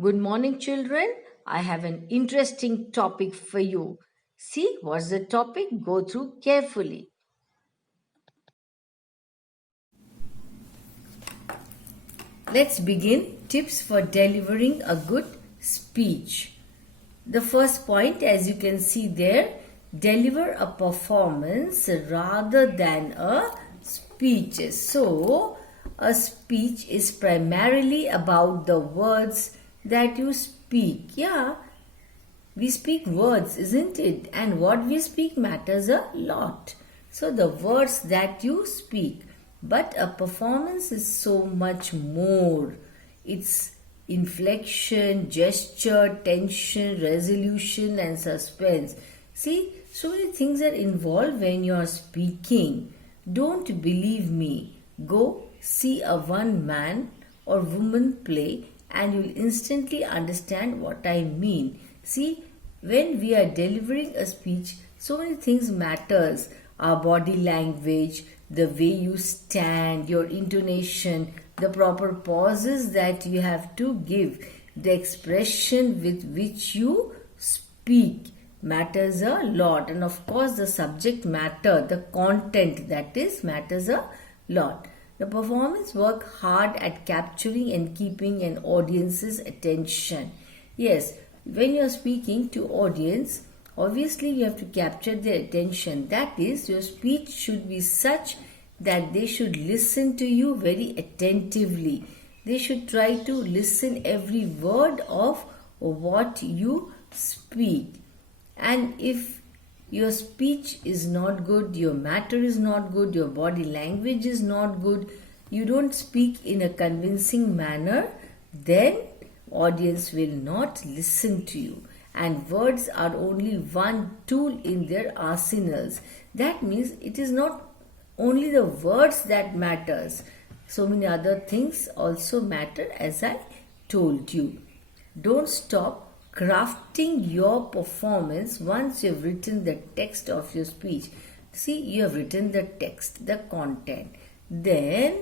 Good morning, children. I have an interesting topic for you. See, what's the topic? Go through carefully. Let's begin. Tips for delivering a good speech. The first point, as you can see there, deliver a performance rather than a speech. So, a speech is primarily about the words that you speak. Yeah, we speak words, isn't it? And what we speak matters a lot. So, the words that you speak. But a performance is so much more. It's inflection, gesture, tension, resolution, and suspense. See, so many things are involved when you are speaking. Don't believe me. Go see a one man or woman play and you'll instantly understand what I mean. See, when we are delivering a speech, so many things matters. Our body language, the way you stand, your intonation, the proper pauses that you have to give, the expression with which you speak matters a lot. And of course, the subject matter, the content that is matters a lot. The performance work hard at capturing and keeping an audience's attention. Yes, when you are speaking to audience, obviously you have to capture their attention. That is, your speech should be such that they should listen to you very attentively. They should try to listen every word of what you speak. And if your speech is not good, your matter is not good, your body language is not good, you don't speak in a convincing manner, then audience will not listen to you. And words are only one tool in their arsenals. That means it is not only the words that matters. So many other things also matter, as I told you. Don't stop crafting your performance once you've written the text of your speech. See, you have written the text, the content. Then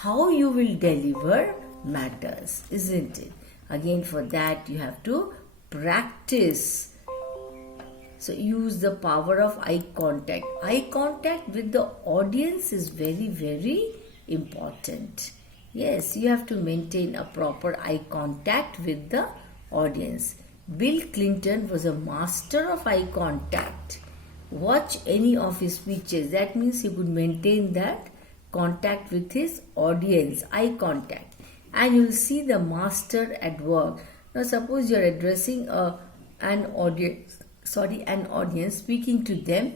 how you will deliver matters, isn't it? Again, for that you have to practice. So use the power of eye contact. Eye contact with the audience is very, very important. Yes, you have to maintain a proper eye contact with the audience. Bill Clinton was a master of eye contact. Watch any of his speeches. That means he could maintain that contact with his audience, eye contact. And you'll see the master at work. Now suppose you're addressing an audience, speaking to them.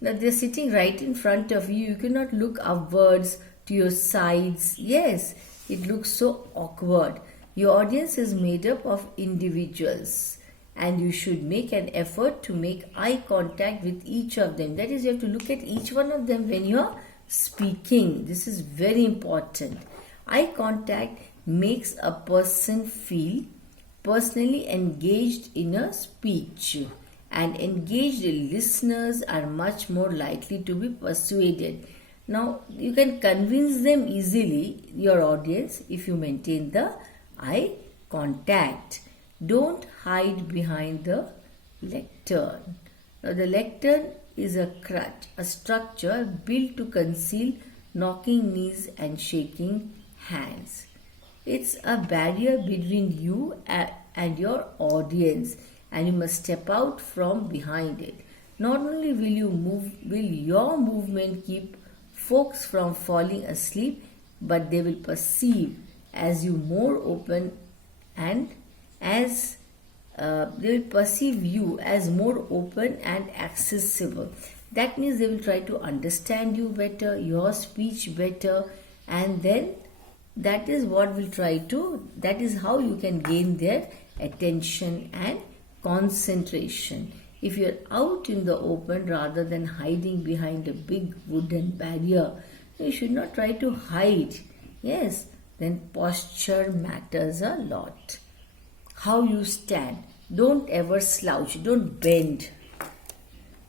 Now they're sitting right in front of you. You cannot look upwards to your sides. Yes, it looks so awkward. Your audience is made up of individuals and you should make an effort to make eye contact with each of them. That is, you have to look at each one of them when you're speaking. This is very important. Eye contact makes a person feel personally engaged in a speech, and engaged listeners are much more likely to be persuaded. Now, you can convince them easily, your audience, if you maintain the eye contact. Don't hide behind the lectern. Now, the lectern is a crutch, a structure built to conceal knocking knees and shaking hands. It's a barrier between you and your audience, and you must step out from behind it. Not only will your movement keep folks from falling asleep, but they will perceive as you more open and as they will perceive you as more open and accessible. That means they will try to understand you better, your speech better, and then that is how you can gain their attention and concentration. If you're out in the open rather than hiding behind a big wooden barrier, you should not try to hide. Yes, then posture matters a lot. How you stand. Don't ever slouch, don't bend.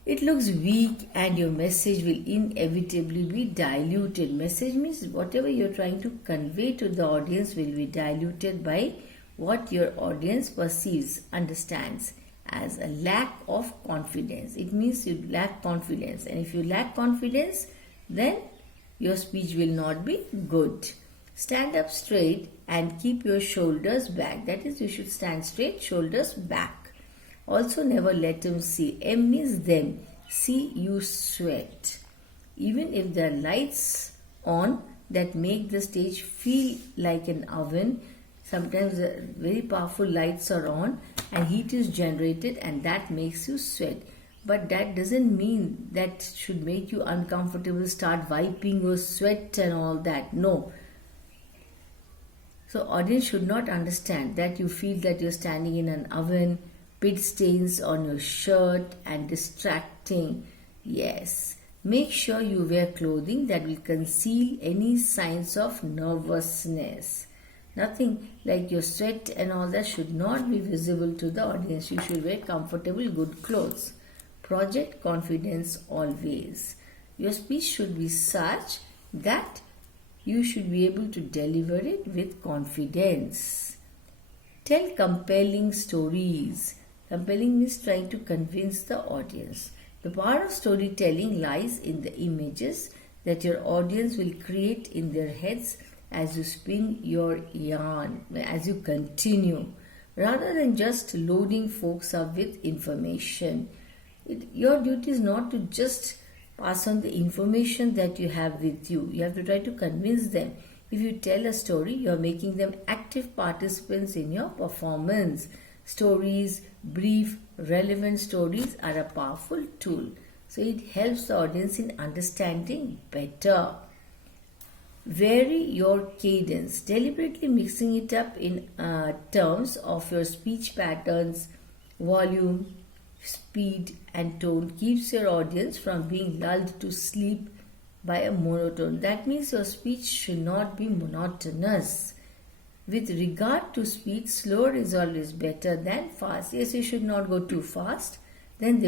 It looks weak and your message will inevitably be diluted. Message means whatever you're trying to convey to the audience will be diluted by what your audience perceives, understands as a lack of confidence. It means you lack confidence, and if you lack confidence, then your speech will not be good. Stand up straight and keep your shoulders back. That is, you should stand straight, shoulders back. Also, never let them see. M means them. See you sweat. Even if there are lights on that make the stage feel like an oven, sometimes very powerful lights are on and heat is generated and that makes you sweat. But that doesn't mean that should make you uncomfortable, start wiping your sweat and all that. No. So audience should not understand that you feel that you're standing in an oven, pit stains on your shirt and distracting. Yes. Make sure you wear clothing that will conceal any signs of nervousness. Nothing like your sweat and all that should not be visible to the audience. You should wear comfortable, good clothes. Project confidence always. Your speech should be such that you should be able to deliver it with confidence. Tell compelling stories. Compelling means trying to convince the audience. The power of storytelling lies in the images that your audience will create in their heads as you spin your yarn, as you continue, rather than just loading folks up with information. Your duty is not to just pass on the information that you have with you. You have to try to convince them. If you tell a story, you are making them active participants in your performance. Stories, brief, relevant stories are a powerful tool. So it helps the audience in understanding better. Vary your cadence, deliberately mixing it up in terms of your speech patterns, volume, speed and tone keeps your audience from being lulled to sleep by a monotone. That means your speech should not be monotonous. With regard to speed, slower is always better than fast. Yes, you should not go too fast. Then the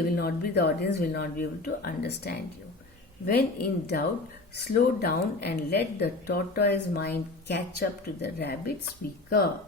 audience will not be able to understand you. When in doubt, slow down and let the tortoise mind catch up to the rabbit speaker.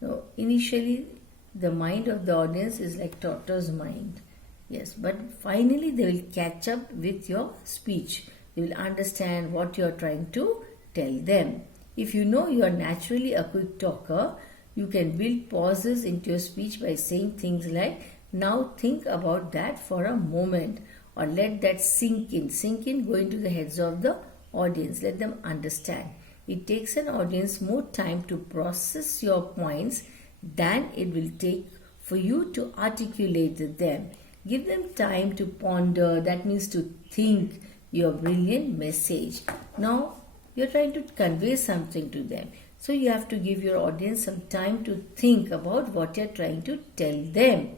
Now, initially, the mind of the audience is like tortoise mind. Yes, but finally they will catch up with your speech. They will understand what you are trying to tell them. If you know you are naturally a quick talker, you can build pauses into your speech by saying things like, now think about that for a moment, or let that sink in. Sink in, go into the heads of the audience. Let them understand. It takes an audience more time to process your points than it will take for you to articulate them. Give them time to ponder, that means to think your brilliant message. Now, you're trying to convey something to them. So you have to give your audience some time to think about what you're trying to tell them.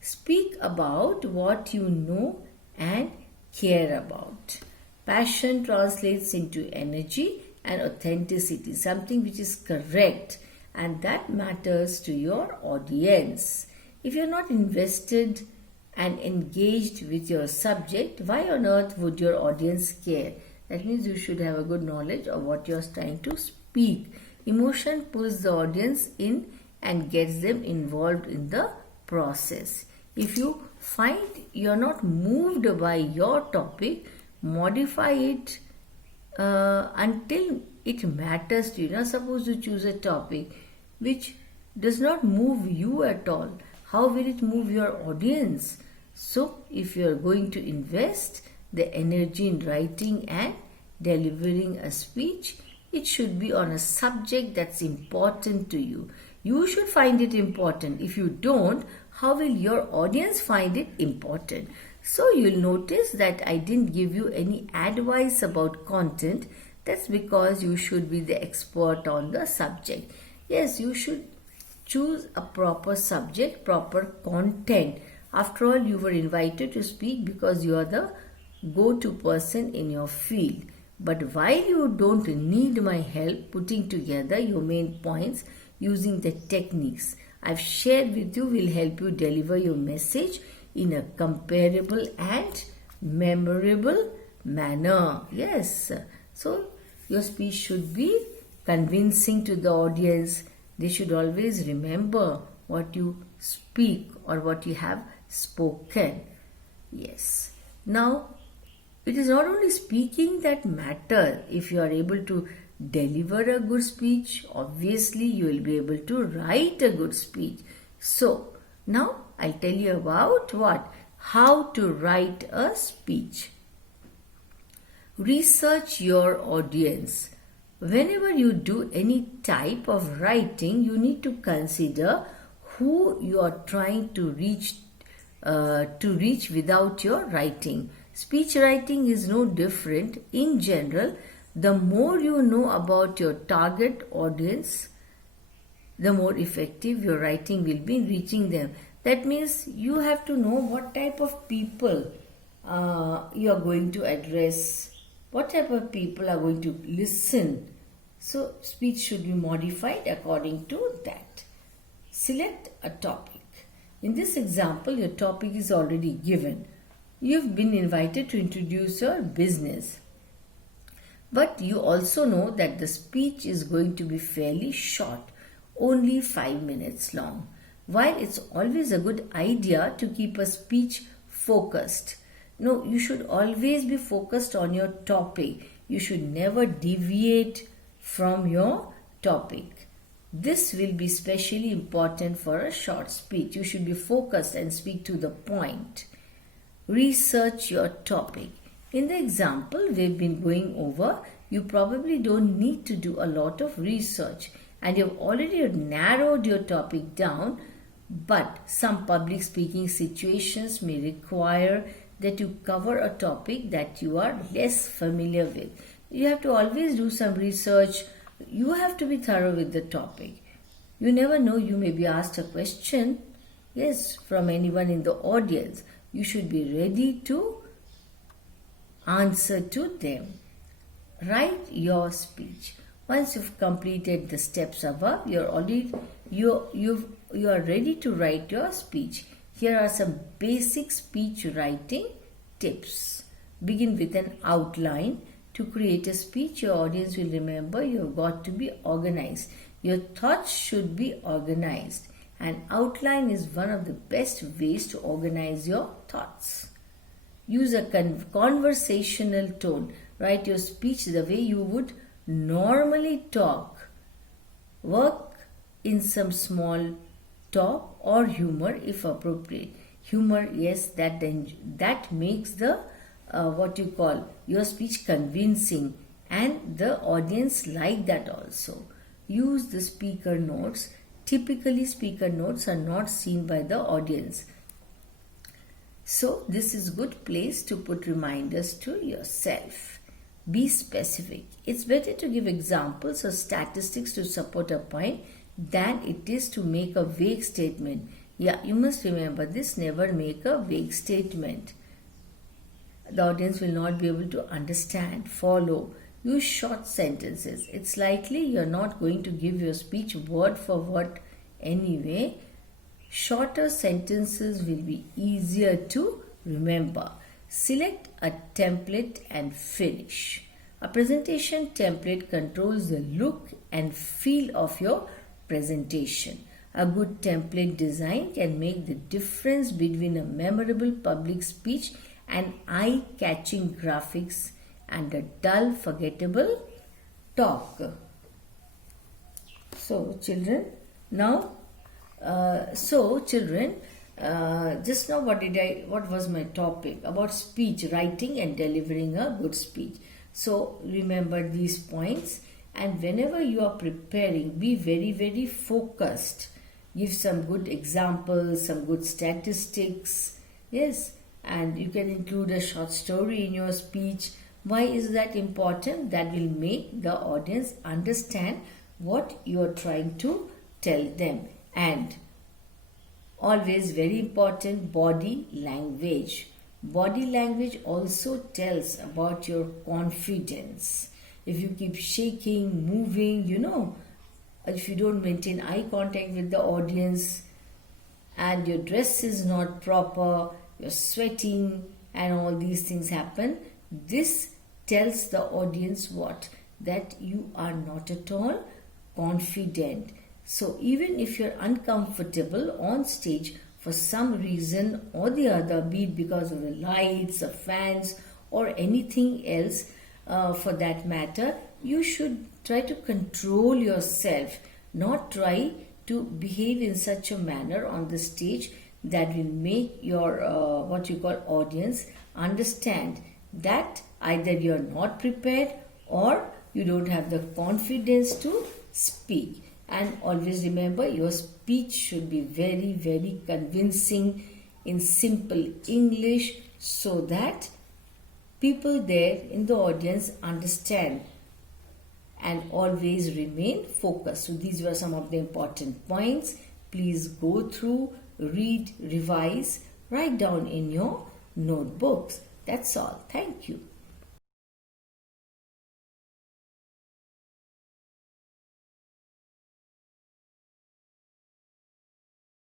Speak about what you know and care about. Passion translates into energy and authenticity, something which is correct and that matters to your audience. If you're not invested and engaged with your subject, why on earth would your audience care? That means you should have a good knowledge of what you're trying to speak. Emotion pulls the audience in and gets them involved in the process. If you find you're not moved by your topic, modify it until it matters to you. Now, suppose you choose a topic which does not move you at all. How will it move your audience? So, if you are going to invest the energy in writing and delivering a speech, it should be on a subject that's important to you. You should find it important. If you don't, how will your audience find it important? So you'll notice that I didn't give you any advice about content. That's because you should be the expert on the subject. Yes, you should choose a proper subject, proper content. After all, you were invited to speak because you are the go-to person in your field. But while you don't need my help putting together your main points using the techniques I've shared with you will help you deliver your message in a comparable and memorable manner. Yes. So your speech should be convincing to the audience, They should always remember what you speak or what you have spoken. Yes. Now, it is not only speaking that matter. If you are able to deliver a good speech, obviously you will be able to write a good speech. So, now I'll tell you about what? How to write a speech. Research your audience. Whenever you do any type of writing, you need to consider who you are trying to reach without your writing. Speech writing is no different. In general, the more you know about your target audience, the more effective your writing will be in reaching them. That means you have to know what type of people you are going to address, what type of people are going to listen. So speech should be modified according to that. Select a topic. In this example, your topic is already given. You've been invited to introduce your business. But you also know that the speech is going to be fairly short, only 5 minutes long. While it's always a good idea to keep a speech focused, no, you should always be focused on your topic. You should never deviate from your topic. This will be especially important for a short speech. You should be focused and speak to the point. Research your topic. In the example we've been going over, you probably don't need to do a lot of research and you've already narrowed your topic down, but some public speaking situations may require that you cover a topic that you are less familiar with. You have to always do some research. You have to be thorough with the topic. You never know, you may be asked a question, yes, from anyone in the audience. You should be ready to answer to them. Write your speech. Once you've completed the steps above, you are ready to write your speech. Here are some basic speech writing tips. Begin with an outline. To create a speech your audience will remember, you have got to be organized. Your thoughts should be organized. An outline is one of the best ways to organize your thoughts. Use a conversational tone. Write your speech the way you would normally talk. Work in some small talk or humor if appropriate. Humor, yes, that makes the your speech convincing, and the audience like that also. Use the speaker notes. Typically, speaker notes are not seen by the audience. So, this is a good place to put reminders to yourself. Be specific. It's better to give examples or statistics to support a point than it is to make a vague statement. Yeah, you must remember this, never make a vague statement. The audience will not be able to understand, follow. Use short sentences. It's likely you're not going to give your speech word for word anyway. Shorter sentences will be easier to remember. Select a template and finish. A presentation template controls the look and feel of your presentation. A good template design can make the difference between a memorable public speech and eye-catching graphics and a dull, forgettable talk. So, children, just now what was my topic? About speech, writing and delivering a good speech. So, remember these points, and whenever you are preparing, be very, very focused. Give some good examples, some good statistics. Yes. And you can include a short story in your speech. Why is that important? That will make the audience understand what you are trying to tell them. And always very important, body language. Body language also tells about your confidence. If you keep shaking, moving, if you don't maintain eye contact with the audience and your dress is not proper, you're sweating and all these things happen, this tells the audience what? That you are not at all confident. So even if you're uncomfortable on stage for some reason or the other, be it because of the lights, the fans, or anything else for that matter, you should try to control yourself, not try to behave in such a manner on the stage that will make your what you call audience understand that either you're not prepared or you don't have the confidence to speak. And always remember, your speech should be very, very convincing in simple English so that people there in the audience understand, and always remain focused. So these were some of the important points. Please go through, read, revise, write down in your notebooks. That's all. Thank you.